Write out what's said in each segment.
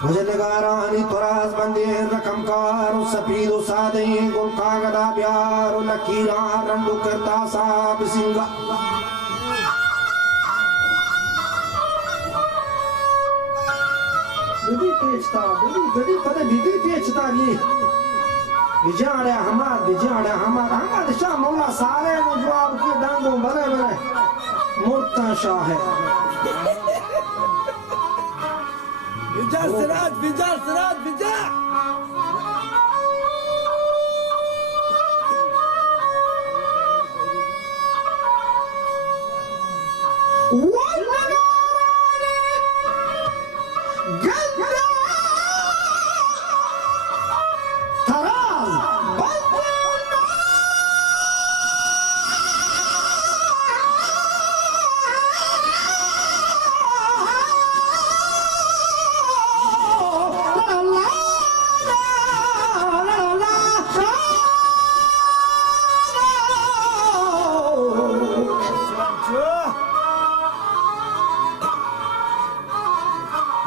मुझे निगारानी तराज बंदे रकमकार सफीद सादे गुल कागदा प्यार लकीरा रंडू करता साब सिंगा बिदी तेजता बिदी पता बिदी तेजता ये बिजाड़े हमार शाह मौला सारे को जवाब के डांगो बरे मोटा शाह है Bijar Siraj, Bijar Siraj, Bijar!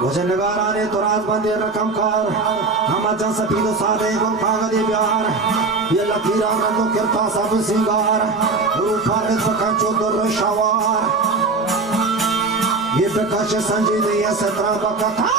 मुझे नगाराने तराज बंदे रकमकार हम जन सफीद सादे गुल कागदे प्यार ये लकीरा रंगो किरता सब सिंगार रूपार बखंचो दुर शवार ये प्रकाश संजीदे ये सतरा बकथा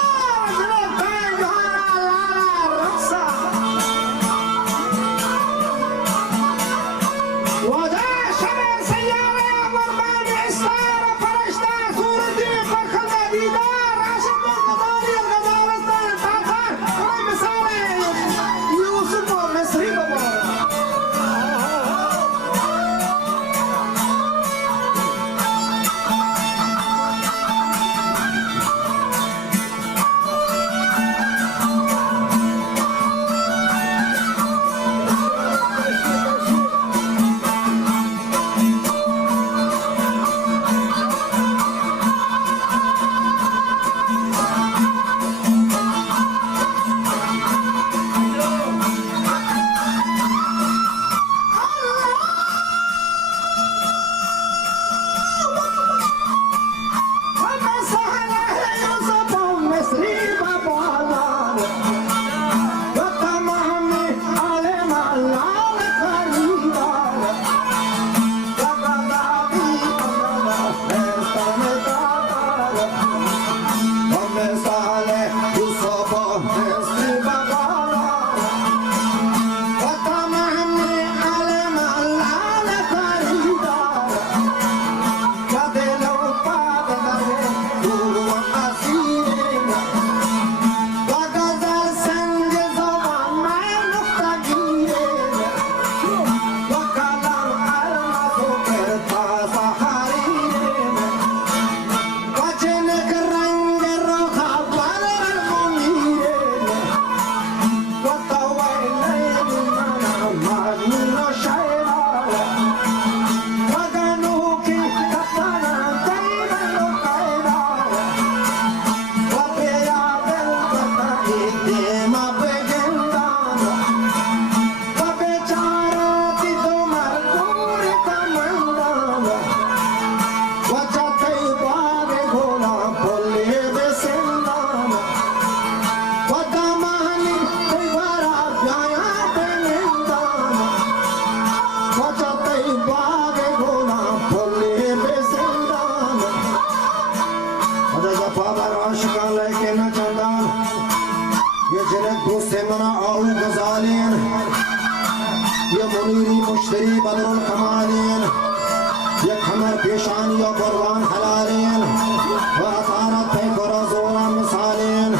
मुश्तरी बदरुल कमालीन ये खमर पेशानी और कुर्बान हलालीन व अतारत पे करो जोरा मिसालीन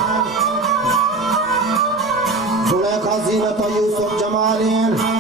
जुलेखा जीनत يوسف جمالين